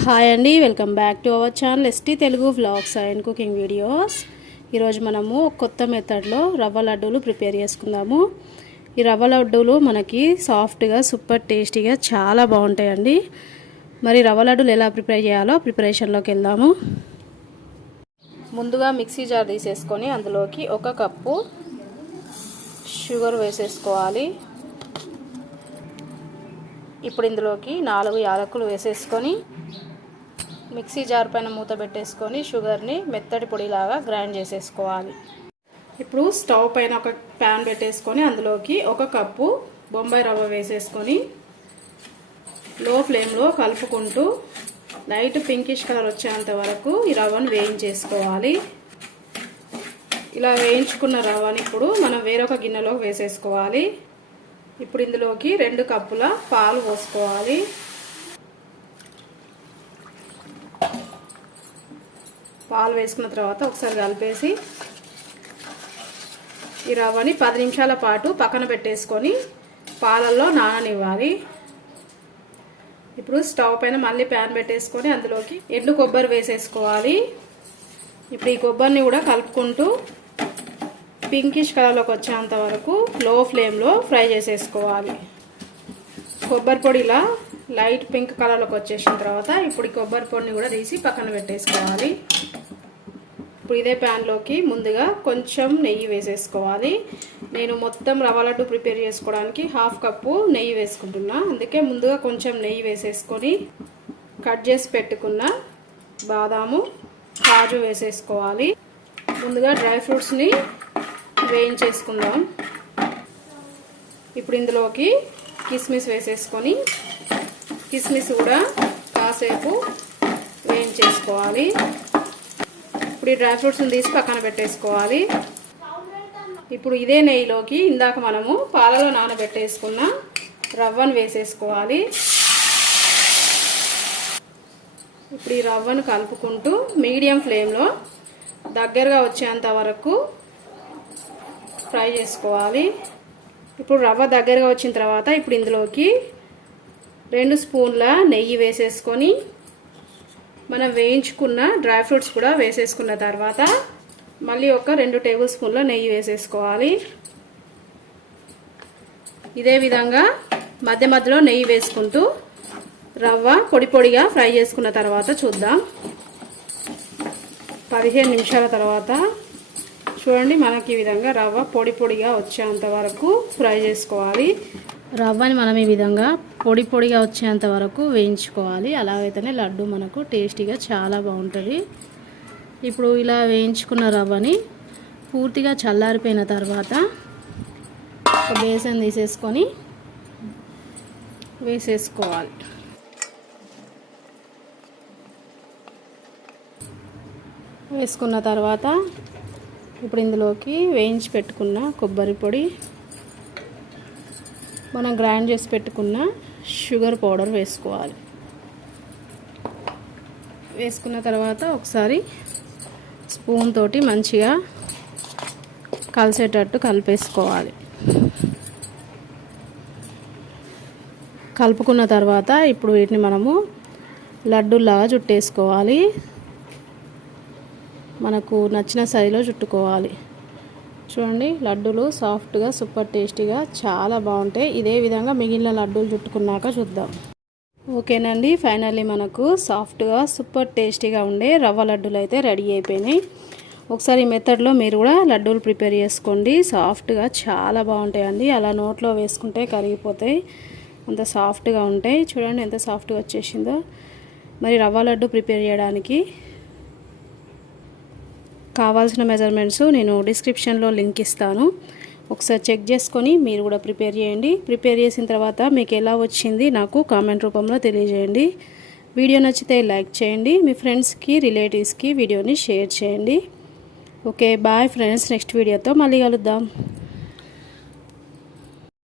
Hi అండి welcome back to our channel S T Telugu vlogs and cooking videos. ఈరోజు మనము కొత్త మెథడ్లో రవ్వ లడ్డూలు ప్రిపేర్ చేసుకుందాము. ఈ రవ్వ లడ్డూలు మనకి సాఫ్ట్గా సూపర్ టేస్టీగా చాలా బాగుంటాయండి. మరి రవ్వ లడ్డూలు ఎలా ప్రిపేర్ చేయాలో ప్రిపరేషన్లోకి వెళ్దాము. ముందుగా మిక్సీ జార్ తీసేసుకొని అందులోకి ఒక కప్పు షుగర్ వేసేసుకోవాలి. ఇప్పుడు ఇందులోకి నాలుగు యాలకులు వేసేసుకొని మిక్సీ జార్ పైన మూత పెట్టేసుకొని షుగర్ని మెత్తటి పొడిలాగా గ్రైండ్ చేసేసుకోవాలి. ఇప్పుడు స్టవ్ పైన ఒక ప్యాన్ పెట్టేసుకొని అందులోకి ఒక కప్పు బొంబాయి రవ్వ వేసేసుకొని లో ఫ్లేమ్లో కలుపుకుంటూ లైట్ పింకిష్ కలర్ వచ్చేంత వరకు ఈ రవ్వను వేయించేసుకోవాలి. ఇలా వేయించుకున్న రవ్వని ఇప్పుడు మనం వేరొక గిన్నెలోకి వేసేసుకోవాలి. ఇప్పుడు ఇందులోకి రెండు కప్పుల పాలు పోసుకోవాలి. పాలు వేసుకున్న తర్వాత ఒకసారి కలిపేసి ఈ రవ్వని పది నిమిషాల పాటు పక్కన పెట్టేసుకొని పాలల్లో నాననివ్వాలి. ఇప్పుడు స్టవ్ పైన మళ్ళీ ప్యాన్ పెట్టేసుకొని అందులోకి ఎండు కొబ్బరి వేసేసుకోవాలి. ఇప్పుడు ఈ కొబ్బరిని కూడా కలుపుకుంటూ పింకిష్ కలర్లోకి వచ్చేంత వరకు లో ఫ్లేమ్లో ఫ్రై చేసేసుకోవాలి. కొబ్బరి పొడి ఇలా లైట్ పింక్ కలర్లోకి వచ్చేసిన తర్వాత ఇప్పుడు ఈ కొబ్బరి పొడిని కూడా తీసి పక్కన పెట్టేసుకోవాలి. ఇప్పుడు ఇదే ప్యాన్లోకి ముందుగా కొంచెం నెయ్యి వేసేసుకోవాలి. నేను మొత్తం రవ్వ లడ్డు ప్రిపేర్ చేసుకోవడానికి హాఫ్ కప్పు నెయ్యి వేసుకుంటున్నా. అందుకే ముందుగా కొంచెం నెయ్యి వేసేసుకొని కట్ చేసి పెట్టుకున్న బాదాము కాజు వేసేసుకోవాలి. ముందుగా డ్రై ఫ్రూట్స్ని వేయించేసుకుందాం. ఇప్పుడు ఇందులోకి కిస్మిస్ వేసేసుకొని కిస్మిస్ కూడా కాసేపు వేయించేసుకోవాలి. ఇప్పుడు ఈ డ్రై ఫ్రూట్స్ని తీసి పక్కన పెట్టేసుకోవాలి. ఇప్పుడు ఇదే నెయ్యిలోకి ఇందాక మనము పాలలో నానబెట్టేసుకున్న రవ్వను వేసేసుకోవాలి. ఇప్పుడు ఈ రవ్వను కలుపుకుంటూ మీడియం ఫ్లేమ్లో దగ్గరగా వచ్చేంత వరకు ఫ్రై చేసుకోవాలి. ఇప్పుడు రవ్వ దగ్గరగా వచ్చిన తర్వాత ఇప్పుడు ఇందులోకి రెండు స్పూన్ల నెయ్యి వేసేసుకొని మనం వేయించుకున్న డ్రై ఫ్రూట్స్ కూడా వేసేసుకున్న తర్వాత మళ్ళీ ఒక రెండు టేబుల్ స్పూన్ల నెయ్యి వేసేసుకోవాలి. ఇదే విధంగా మధ్య మధ్యలో నెయ్యి వేసుకుంటూ రవ్వ పొడి పొడిగా ఫ్రై చేసుకున్న తర్వాత చూద్దాం. పదిహేను నిమిషాల తర్వాత చూడండి మనకి ఈ విధంగా రవ్వ పొడి పొడిగా వచ్చేంత వరకు ఫ్రై చేసుకోవాలి. రవ్వని మనం ఈ విధంగా పొడి పొడిగా వచ్చేంత వరకు వేయించుకోవాలి. అలాగైతేనే లడ్డు మనకు టేస్టీగా చాలా బాగుంటుంది. ఇప్పుడు ఇలా వేయించుకున్న రవ్వని పూర్తిగా చల్లారిపోయిన తర్వాత ఒక బేసన్ తీసేసుకొని వేసేసుకోవాలి. వేసుకున్న తర్వాత ఇప్పుడు ఇందులోకి వేయించి పెట్టుకున్న కొబ్బరి పొడి మనం గ్రైండ్ చేసి పెట్టుకున్న షుగర్ పౌడర్ వేసుకోవాలి. వేసుకున్న తర్వాత ఒకసారి స్పూన్ తోటి మంచిగా కలిసేటట్టు కలిపేసుకోవాలి. కలుపుకున్న తర్వాత ఇప్పుడు వీటిని మనము లడ్డూలాగా చుట్టేసుకోవాలి. మనకు నచ్చిన సైజులో చుట్టుకోవాలి. చూడండి లడ్డూలు సాఫ్ట్గా సూపర్ టేస్టీగా చాలా బాగుంటాయి. ఇదే విధంగా మిగిలిన లడ్డూలు చుట్టుకున్నాక చూద్దాం. ఓకేనండి ఫైనల్లీ మనకు సాఫ్ట్గా సూపర్ టేస్టీగా ఉండే రవ్వ లడ్డూలు అయితే రెడీ అయిపోయినాయి. ఒకసారి ఈ మెథడ్లో మీరు కూడా లడ్డూలు ప్రిపేర్ చేసుకోండి. సాఫ్ట్గా చాలా బాగుంటాయండి. అలా నోట్లో వేసుకుంటే కరిగిపోతాయి. అంత సాఫ్ట్గా ఉంటాయి. చూడండి ఎంత సాఫ్ట్గా వచ్చేసిందో. మరి రవ్వ లడ్డు ప్రిపేర్ చేయడానికి కావాల్సిన మెజర్మెంట్స్ నేను డిస్క్రిప్షన్లో లింక్ ఇస్తాను. ఒకసారి చెక్ చేసుకొని మీరు కూడా ప్రిపేర్ చేయండి. ప్రిపేర్ చేసిన తర్వాత మీకు ఎలా వచ్చింది నాకు కామెంట్ రూపంలో తెలియజేయండి. వీడియో నచ్చితే లైక్ చేయండి. మీ ఫ్రెండ్స్కి రిలేటివ్స్కి వీడియోని షేర్ చేయండి. ఓకే బాయ్ ఫ్రెండ్స్ నెక్స్ట్ వీడియోతో మళ్ళీ కలుద్దాం.